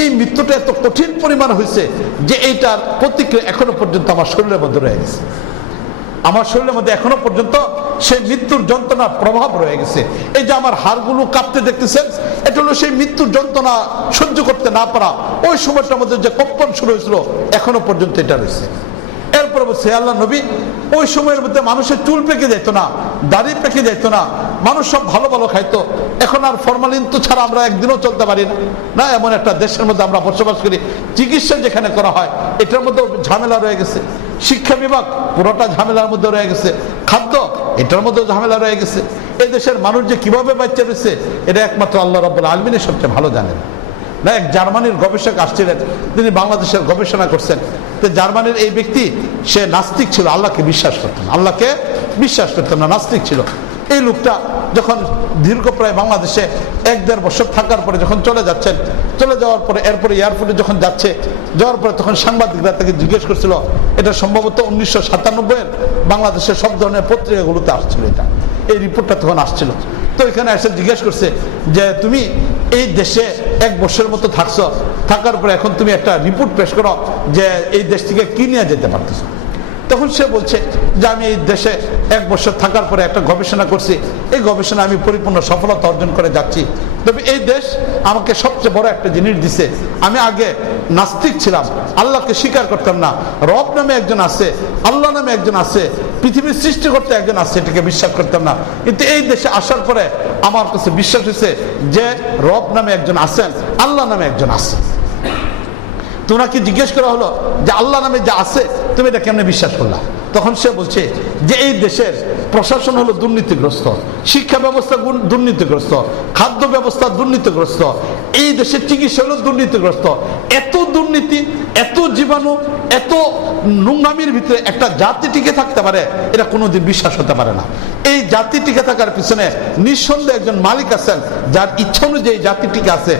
এই মৃত্যুটা এত কঠিন পরিমাণ হয়েছে যে এইটার প্রতিক্রিয়া এখনো পর্যন্ত আমার শরীরের মধ্যে রয়ে গেছে। আমার শরীরের মধ্যে এখনো পর্যন্ত সেই মৃত্যুর যন্ত্রণার প্রভাব রয়ে গেছে। এই যে আমার হাড়গুলো কাঁপতে দেখতেছেন, এটা হলো সেই মৃত্যুর যন্ত্রণা সহ্য করতে না পারা। ওই সময়টার মধ্যে যে কম্পন শুরু হয়েছিল এখনো পর্যন্ত এটা রয়েছে। এরপরে বলছে আল্লাহ নবী, ওই সময়ের মধ্যে মানুষের চুল পেকে যেত না, দাড়ি পেকে যেত না, মানুষ সব ভালো ভালো খাইতো। এখন আর ফরমালিন তো ছাড়া আমরা একদিনও চলতে পারি না। না, এমন একটা দেশের মধ্যে আমরা বসবাস করি, চিকিৎসা যেখানে করা হয় এটার মধ্যেও ঝামেলা রয়ে গেছে, শিক্ষা বিভাগ পুরোটা ঝামেলার মধ্যে রয়ে গেছে, খাদ্য এটার মধ্যেও ঝামেলা রয়ে গেছে। এই দেশের মানুষ যে কিভাবে বাচ্চা রয়েছে এটা একমাত্র আল্লাহ রাব্বুল আলামিন সবচেয়ে ভালো জানেন। না, এক জার্মানির গবেষক আসছিলেন, তিনি বাংলাদেশের গবেষণা করছেন। তো জার্মানির এই ব্যক্তি সে নাস্তিক ছিল, আল্লাহকে বিশ্বাস করতেন, আল্লাহকে বিশ্বাস করতেন না, নাস্তিক ছিল। এই লোকটা যখন দীর্ঘ প্রায় বাংলাদেশে 1-1.5 বছর থাকার পরে যখন চলে যাচ্ছেন, চলে যাওয়ার পরে এরপরে এয়ারপোর্টে যখন যাওয়ার পরে তখন সাংবাদিকরা তাকে জিজ্ঞেস করছিল, এটা সম্ভবত 1997-এর বাংলাদেশের সব ধরনের পত্রিকাগুলোতে আসছিল, এটা এই রিপোর্টটা তখন আসছিল। তো এখানে এসে জিজ্ঞেস করছে যে তুমি এই দেশে 1 বছরের মতো থাকছো, থাকার পরে এখন তুমি একটা রিপোর্ট পেশ করো যে এই দেশ থেকে কি নিয়ে যেতে পারতেছো। তখন সে বলছে যে আমি এই দেশে 1 বছর থাকার পরে একটা গবেষণা করছি, এই গবেষণা আমি পরিপূর্ণ সফলতা অর্জন করে যাচ্ছি। তবে এই দেশ আমাকে সবচেয়ে বড় একটা জিনিস দিছে, আমি আগে নাস্তিক ছিলাম, আল্লাহকে স্বীকার করতাম না, রব নামে একজন আছে, আল্লাহ নামে একজন আছে, পৃথিবীর সৃষ্টি করতে একজন আছে, এটাকে বিশ্বাস করতাম না। কিন্তু এই দেশে আসার পরে আমার কাছে বিশ্বাস হয়েছে যে রব নামে একজন আছেন, আল্লাহ নামে একজন আছে। তোনাকে জিজ্ঞেস করা হলো যে আল্লাহ নামে যা আছে তুমি এটা কেমনে বিশ্বাস করলা? তখন সে বলছে যে এই দেশের প্রশাসন হলো দুর্নীতিগ্রস্ত, শিক্ষা ব্যবস্থা দুর্নীতিগ্রস্ত, খাদ্য ব্যবস্থা দুর্নীতিগ্রস্ত, এই দেশের চিকিৎসা হলো দুর্নীতিগ্রস্ত। এত দুর্নীতি, এত জীবাণু, এত নোংরামির ভিতরে একটা জাতি টিকে থাকতে পারে এটা কোনোদিন বিশ্বাস হতে পারে না। এই জাতি টিকে থাকার পিছনে নিঃসন্দেহে একজন মালিক আছেন, যার ইচ্ছা অনুযায়ী জাতি টিকে আছে।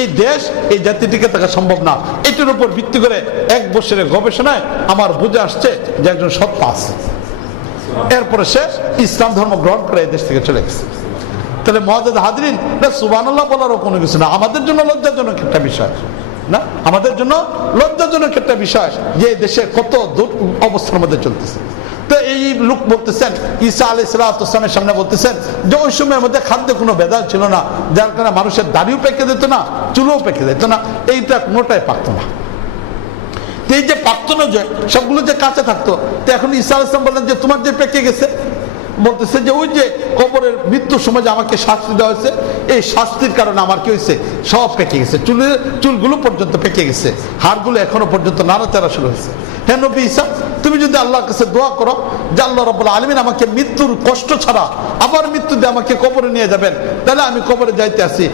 এই দেশ, এই জাতি টিকে থাকা সম্ভব না। এটার উপর ভিত্তি করে 1 বছরের গবেষণায় আমার বুঝে আসছে যে একজন সত্তা আছে। এরপরে সে ইসলাম ধর্ম গ্রহণ করে এই দেশ থেকে চলে গেছে। তাহলে মুআজ্জাজ হাজরিন, সুবহানাল্লাহ বলারও কোনো কিছু না, আমাদের জন্য লজ্জাজনক একটা বিষয় না, আমাদের জন্য লজ্জাজনক একটা বিষয় যে এই দেশে কত দূর অবস্থার মধ্যে চলতেছে। তো এই লোক বলতেছেন, ঈসা আলাইহিস সালামের সামনে বলতেছেন যে ওই সময়ের মধ্যে খাদ্যে কোনো ভেজাল ছিল না, যার কারণে মানুষের দাড়িও পেকে দিত না, চুলও পেকে দিত না, এইটা কোনোটাই পাকতো না। এই যে পাকতো না, যে সবগুলো যে কাঁচা থাকতো, তো এখন ঈসা আলাইহিস সালাম বললেন যে তোমার যে পেকে গেছে, বলতেছে যে ওই যে কবরের মৃত্যুর সময় যে আমাকে শাস্তি দেওয়া হয়েছে, এই শাস্তির কারণে আমার কি হয়েছে, সব পেকে গেছে, চুলগুলো পর্যন্ত পেকে গেছে, হাড়গুলো এখনো পর্যন্ত নাড়াচাড়া শুরু হয়েছে। হে নবী ঈসা, তুমি যদি আল্লাহর কাছে দোয়া করো যে আল্লাহ রাব্বুল আলামিন আমাকে মৃত্যুর কষ্ট ছাড়া আবার মৃত্যু দিয়ে আমাকে কবরে নিয়ে যাবেন, তাহলে আমি কবরে যাইতে আসি।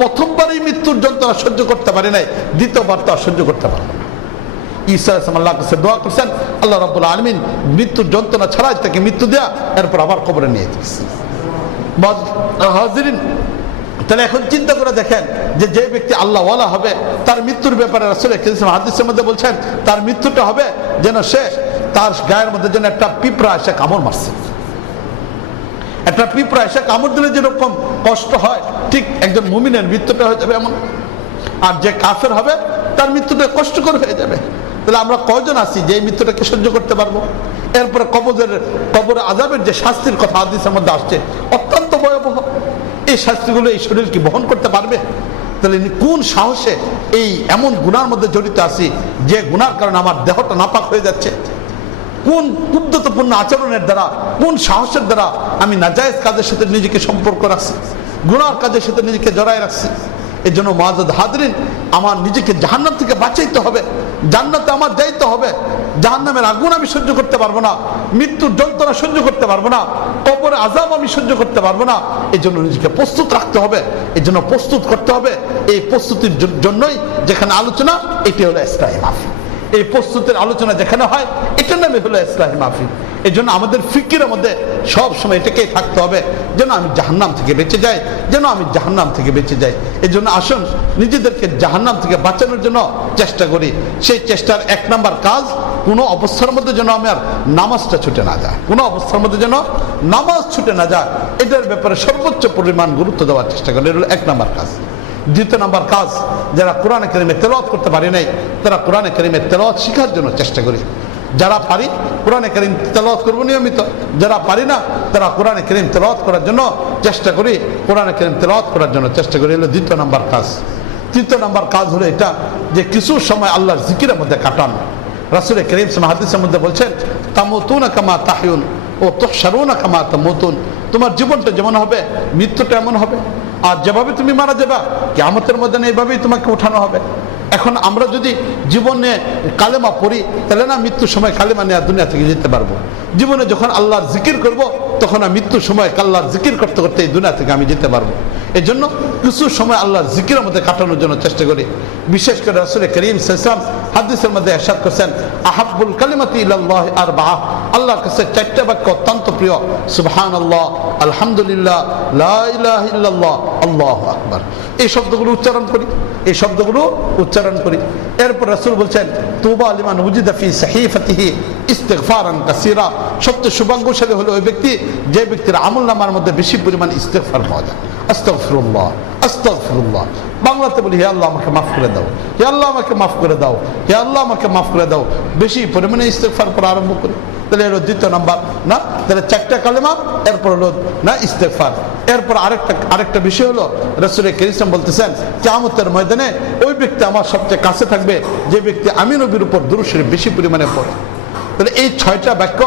প্রথমবারই মৃত্যুর যন্ত্রণা সহ্য করতে পারি নাই, দ্বিতীয়বার তো আর সহ্য করতে পারবো না। ঈসা আল্লাহর কাছে দোয়া করছেন, আল্লাহ রাব্বুল আলামিন মৃত্যুর যন্ত্রণা ছাড়াই তাকে মৃত্যু দেয়া, এরপর আবার কবরে নিয়ে যেতেছে। হাজিরিন, তাহলে এখন চিন্তা করে দেখেন যে ব্যক্তি আল্লাহওয়ালা হবে তার মৃত্যুর ব্যাপারে রাসূল হাদিসের মধ্যে বলছেন তার মৃত্যুটা হবে যেন সে তার গায়ের মধ্যে যেন একটা পিঁপড়া এসে কামড় মারছে। একটা পিঁপড়া এসে কামড় দিলে যেরকম কষ্ট হয়, ঠিক একজন মুমিনের মৃত্যুটা হয়ে যাবে এমন। আর যে কাফের হবে তার মৃত্যুটা কষ্টকর হয়ে যাবে। তাহলে আমরা কয়জন আছি যে এই মৃত্যুটাকে সহ্য করতে পারবো? এরপরে কবর আযাবের যে শাস্তির কথা হাদিসের মধ্যে আসছে অত্যন্ত ভয়াবহ। এই শাস্তিগুলো এই শরীর কি বহন করতে পারবে? তাহলে কোন সাহসে এই এমন গুনার মধ্যে জড়িত আছি যে গুনার কারণে আমার দেহটা নাপাক হয়ে যাচ্ছে? কোন উদ্যতপূর্ণ আচরণের দ্বারা, কোন সাহসের দ্বারা আমি নাজায়েজ কাজের সাথে নিজেকে সম্পর্ক রাখছি, গুনার কাজের সাথে নিজেকে জড়ায় রাখছি? এই জন্য মুআজ্জাজ হাজরিন, আমার নিজেকে জাহান্নাম থেকে বাঁচাইতে হবে, জান্নাতে আমার যাইতে হবে। জাহান্নামের আগুন আমি সহ্য করতে পারবো না, মৃত্যুর যন্ত্রণা সহ্য করতে পারবো না, কবরে আযাব আমি সহ্য করতে পারবো না। এই জন্য নিজেকে প্রস্তুত রাখতে হবে, এই জন্য প্রস্তুত করতে হবে। এই প্রস্তুতির জন্যই যেখানে আলোচনা, এটি হলো ইসলাহি মাহফিল। এই প্রস্তুতির আলোচনা যেখানে হয় এটার নামে হলো ইসলাহি মাহফিল। এই জন্য আমাদের ফিকিরের মধ্যে সব সময় এটাকেই থাকতে হবে যেন আমি জাহান্নাম থেকে বেঁচে যাই, যেন আমি জাহান্নাম থেকে বেঁচে যাই। এই জন্য আসুন নিজেদেরকে জাহান্নাম থেকে বাঁচানোর জন্য চেষ্টা করি। সেই চেষ্টার এক নাম্বার কাজ, কোনো অবস্থার মধ্যে যেন আমার নামাজটা ছুটে না যায়, কোনো অবস্থার মধ্যে যেন নামাজ ছুটে না যায়, এটার ব্যাপারে সর্বোচ্চ পরিমাণ গুরুত্ব দেওয়ার চেষ্টা করি। এটা হলো এক নাম্বার কাজ। দ্বিতীয় নাম্বার কাজ, যারা কোরআনে কারিমে তেলাওয়াত করতে পারে নাই তারা কোরআনে কারিমে তেলাওয়াত শেখার জন্য চেষ্টা করি। যারা পারি কোরআনে কারিম তেলাওয়াত করবো নিয়মিত, যারা পারি না তারা কোরআনে কারিম তেলাওয়াত করার জন্য চেষ্টা করি, কোরআনে কারিম তেলাওয়াত করার জন্য চেষ্টা করি। হলো দ্বিতীয় নাম্বার কাজ। তৃতীয় নাম্বার কাজ হলো এটা যে কিছু সময় আল্লাহর জিকিরের মধ্যে কাটান। রাসূল কারীম সাল্লাল্লাহু আলাইহি হাদিসের মধ্যে বলছেন, তামুতুনা কামা তাহয়ুন ও তুহশারুনা কামা তামুতুন। তোমার জীবনটা যেমন হবে মৃত্যুটা এমন হবে, আর যেভাবে তুমি মারা যাবা কিয়ামতের মধ্যে এইভাবেই তোমাকে উঠানো হবে। এখন আমরা যদি জীবনে কালেমা পড়ি তাহলে না মৃত্যুর সময় কালেমা নিয়ে দুনিয়া থেকে যেতে পারবো। জীবনে যখন আল্লাহর জিকির করব তখন মৃত্যুর সময় আল্লাহর জিকির করতে করতে এই দুনিয়া থেকে আমি যেতে পারবো। এই জন্য কিছু সময় আল্লাহর জিকিরের মধ্যে কাটানোর জন্য চেষ্টা করি। বিশেষ করে রাসূল কারীম সাল্লাল্লাহু আলাইহি ওয়াসাল্লাম হাদিসের মধ্যে ইরশাদ করেছেন, আহাব্বুল কালিমাতি ইলাল্লাহ আরবাআ। আল্লাহর কাছে চারটি বাক্য অত্যন্ত প্রিয়, সুবহানাল্লাহ, আলহামদুলিল্লাহ, লা ইলাহা ইল্লাল্লাহ, আল্লাহু আকবার। এই শব্দগুলো উচ্চারণ করি, এই শব্দগুলো উচ্চারণ করি। এরপর রাসূল বলছেন, তুবা লিমান উজিদা ফি সাহিফাতিহি ইস্তিগফারান কাসীরা। সবচেয়ে সৌভাগ্যশালী হলো ওই ব্যক্তি যে ব্যক্তির আমলনামার মধ্যে বেশি পরিমাণ ইস্তিগফার পাওয়া যায়। আস্তাগফিরুল্লাহ, আস্তাগফিরুল্লাহ। বাংলাতে বলি, হে আল্লাহ আমাকে মাফ করে দাও, হে আল্লাহ আমাকে মাফ করে দাও, হে আল্লাহ আমাকে মাফ করে দাও। বেশি পরিমাণে ইস্তিগফার করা আরম্ভ করি। তাহলে হলো দ্বিতীয় নাম্বার না, তাহলে চারটা কালেমা, এরপর হলো না ইস্তিগফার। এরপর আরেকটা বিষয় হলো রাসূল কারীম বলতেছেন, কিয়ামতের ময়দানে ওই ব্যক্তি আমার সবচেয়ে কাছে থাকবে যে ব্যক্তি আমি নবীর উপর দুরূদ শরীফ বেশি পরিমাণে পড়ে। তাহলে এই ছয়টা বাক্য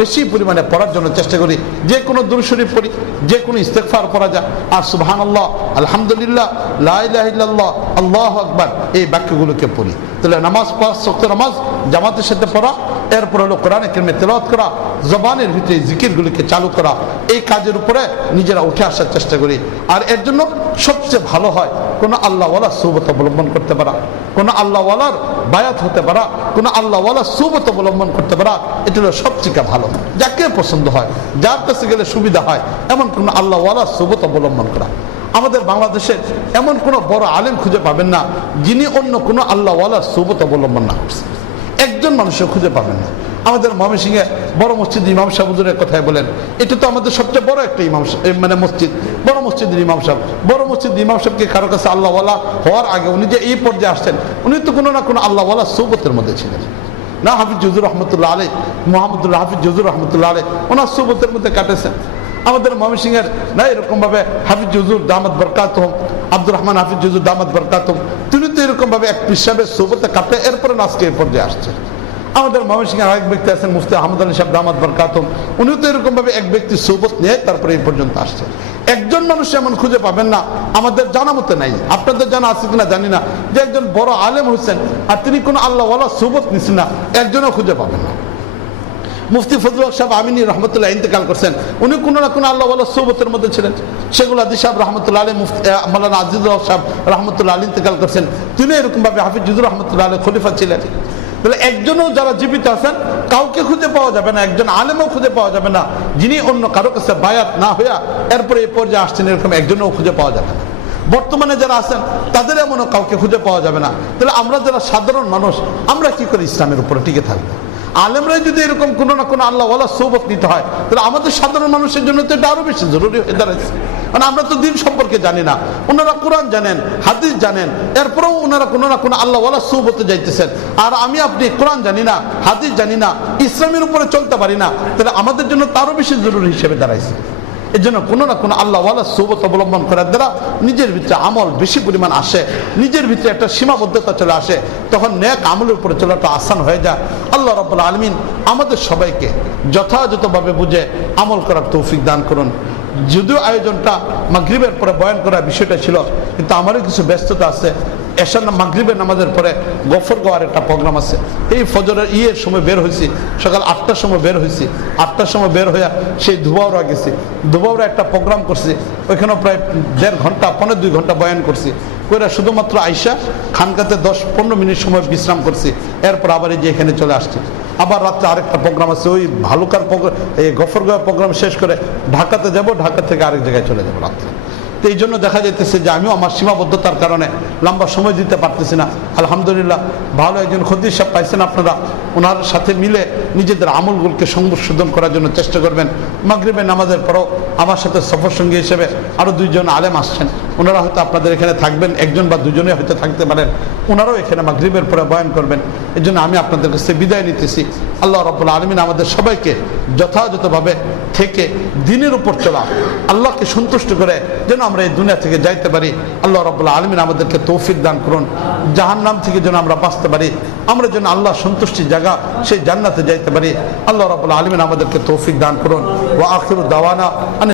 বেশি পরিমাণে পড়ার জন্য চেষ্টা করি। যে কোনো দুরূদ শরীফ পড়ি, যে কোনো ইস্তিগফার পড়া যায়, আর সুবহানাল্লাহ, আলহামদুলিল্লাহ, লা ইলাহা ইল্লাল্লাহ, আল্লাহু আকবার, এই বাক্যগুলোকে পড়ি। তাহলে নামাজ, 5 ওয়াক্ত নামাজ জামাতের সাথে পড়া, এরপর হলো কোরআনে কারিমে তেলাওয়াত করা, জবানের ভিতরে জিকিরগুলিকে চালু করা, এই কাজের উপরে নিজেরা উঠে আসার চেষ্টা করি। আর এর জন্য সবচেয়ে ভালো হয় কোনো আল্লাহওয়ালার সুহবত অবলম্বন করতে পারা, কোনো আল্লাহওয়ালার বায়াত হতে পারা, কোনো আল্লাহওয়ালার সুহবত অবলম্বন করতে পারা। এটা হলো সবচেয়ে ভালো, যাকে পছন্দ হয়, যার কাছে গেলে সুবিধা হয় এমন কোনো আল্লাহওয়ালার সুহবত অবলম্বন করা। আমাদের বাংলাদেশের এমন কোনো বড় আলেম খুঁজে পাবেন না যিনি অন্য কোনো আল্লাহওয়ালার সুহবত অবলম্বন না করছেন। একজন মানুষও খুঁজে পাবেন না। আমাদের ময়মনসিংহে বড় মসজিদ ইমাম সাহেব হুজুরের কথাই বলেন, এটা তো আমাদের সবচেয়ে বড় একটা ইমাম মানে মসজিদ, বড় মসজিদের ইমাম সাহেব। বড় মসজিদ ইমাম সাহেবকে কারো কাছে আল্লাহওয়ালা হওয়ার আগে উনি যে এই পর্যায়ে আসছেন, উনি তো কোনো না কোনো আল্লাহওয়ালা সুহবতের মধ্যে ছিলেন না। হাফিজ হুজুর রহমতুল্লাহ আলাইহি, মুহাম্মদুল্লাহ হাফিজ হুজুর রহমতুল্লাহ আলাইহি ওনার সুহবতের মধ্যে কাটেছেন। আমাদের ময়মনসিংহের না এরকম ভাবে হাফিজ হুজুর দামাত বরকাতুহুম, আব্দুর রহমান হাফিজ হুজুর দামাত বরকাতুহুম, তিনি তো এরকম ভাবে এক পীর সাহেবের সুহবতে কাটে এরপরে আজকে এই পর্যায়ে আসছে। আমাদের ময়মনসিংহের আরেক ব্যক্তি আছেন মুফতি আহমদ আলী সাহেব দামাত বরকাতুহুম, উনিও তো এরকম ভাবে এক ব্যক্তির সুহবত নিয়ে তারপরে এই পর্যন্ত আসছে। একজন মানুষ এমন খুঁজে পাবেন না, আমাদের জানা মতে নাই, আপনাদের জানা আছে কিনা জানি না, যে একজন বড় আলেম হচ্ছেন আর তিনি কোনো আল্লাহওয়ালা সুহবত নিচ্ছেন না, একজনও খুঁজে পাবেন না। মুফতি ফজলুল হক সাহেব আমিনী রহমতুল্লাহ ইন্তেকাল করছেন, উনি কোনো না কোনো আল্লাহওয়ালা সুহবতের মধ্যে ছিলেন। শেখুল হাদিস সাহেব রহমতুল্লাহ আলাইহি, মুফতি মাওলানা আজিজুল হক সাহেব রহমতুল্লাহ আলাইহি ইন্তেকাল করছেন, তিনি এরকম ভাবে হাফিজ হুজুর রহমতুল্লাহ আলাইহি খলিফা ছিলেন। তাহলে একজনও যারা জীবিত আছেন কাউকে খুঁজে পাওয়া যাবে না, একজন আলেমও খুঁজে পাওয়া যাবে না যিনি অন্য কারো কাছে বায়াত না হইয়া এরপরে এই পর্যায়ে আসছেন, এরকম একজনও খুঁজে পাওয়া যাবে না। বর্তমানে যারা আছেন তাদের এমনও কাউকে খুঁজে পাওয়া যাবে না। তাহলে আমরা যারা সাধারণ মানুষ আমরা কি করে ইসলামের উপরে টিকে থাকবো? আলেমরাই যদি এরকম কোনো না কোনো আল্লাহওয়ালা সোহবত নিতে হয়, তাহলে আমাদের সাধারণ মানুষের জন্য তো এটা আরো বেশি জরুরি হয়ে দাঁড়াচ্ছে। কারণ আমরা তো দিন সম্পর্কে জানি না, ওনারা কোরআন জানেন, হাদিস জানেন, এরপরেও ওনারা কোনো না কোনো আল্লাহওয়ালা সোহবতে যাইতেছেন। আর আমি আপনি কোরআন জানি না, হাদিস জানি না, ইসলামের উপরে চলতে পারি না, তাহলে আমাদের জন্য তারও বেশি জরুরি হিসেবে দাঁড়াইছে। এর জন্য কোনো না কোনো আল্লাহওয়ালা সোহবত অবলম্বন করার দ্বারা নিজের ভিতরে আমল বেশি পরিমাণ আসে, নিজের ভিতরে একটা সীমাবদ্ধতা চলে আসে, তখন নেক আমলের উপরে চলাটা আসান হয়ে যায়। আল্লাহ রাব্বুল আলামিন আমাদের সবাইকে যথাযথভাবে বুঝে আমল করার তৌফিক দান করুন। যদিও আয়োজনটা মাগরিবের পরে বয়ান করার বিষয়টা ছিল, কিন্তু আমারও কিছু ব্যস্ততা আছে। এশার মাগরিবের নামাজের পরে গফর গাওয়ার একটা প্রোগ্রাম আছে। এই ফজরের ইয়ের সময় বের হয়েছি, সকাল 8টার সময় বের হয়েছি। 8টার সময় বের হইয়া সেই ধুবাউড়া গেছি, ধুবাউড়া একটা প্রোগ্রাম করছি, ওইখানেও প্রায় 1.5 ঘন্টা 1.5-2 ঘন্টা বয়ান করছি। কইরা শুধুমাত্র আইসা খানকাতে 10-15 মিনিট সময় বিশ্রাম করছি, এরপর আবার এই যে এখানে চলে আসছি। আবার রাত্রে আরেকটা প্রোগ্রাম আছে, ওই ভালুকার প্রোগ্রাম, এই গফরগাঁও প্রোগ্রাম শেষ করে ঢাকাতে যাব, ঢাকা থেকে আরেক জায়গায় চলে যাবো রাত্রে। তো এই জন্য দেখা যাইতেছে যে আমিও আমার সীমাবদ্ধতার কারণে লম্বা সময় দিতে পারতেছি না। আলহামদুলিল্লাহ ভালো একজন খতিব সাহেব পাইছেন আপনারা, ওনার সাথে মিলে নিজেদের আমলগুলোকে সংশোধন করার জন্য চেষ্টা করবেন। মাগরিবের নামাজের পরও আমার সাথে সফর সঙ্গী হিসেবে আরও 2 জন আলেম আসছেন, ওনারা হয়তো আপনাদের এখানে থাকবেন, 1 জন বা 2 জনে হয়তো থাকতে পারেন, ওনারাও এখানে মাগরিবের পরে বয়ান করবেন। এই জন্য আমি আপনাদের কাছে বিদায় নিতেছি। আল্লাহ রাব্বুল আলামিন আমাদের সবাইকে যথাযথভাবে থেকে দিনের উপর চলা, আল্লাহকে সন্তুষ্ট করে যেন আমরা এই দুনিয়া থেকে যাইতে পারি। আল্লাহ রাব্বুল আলামিন আমাদেরকে তৌফিক দান করুন। জাহান্নাম থেকে যেন আমরা বাঁচতে পারি, আমরা যেন আল্লাহ সন্তুষ্টির জায়গা সেই জান্নাতে যাইতে পারি। আল্লাহ রাব্বুল আলামিন আমাদেরকে তৌফিক দান করুন। ওয়া আখিরু দাওয়ানা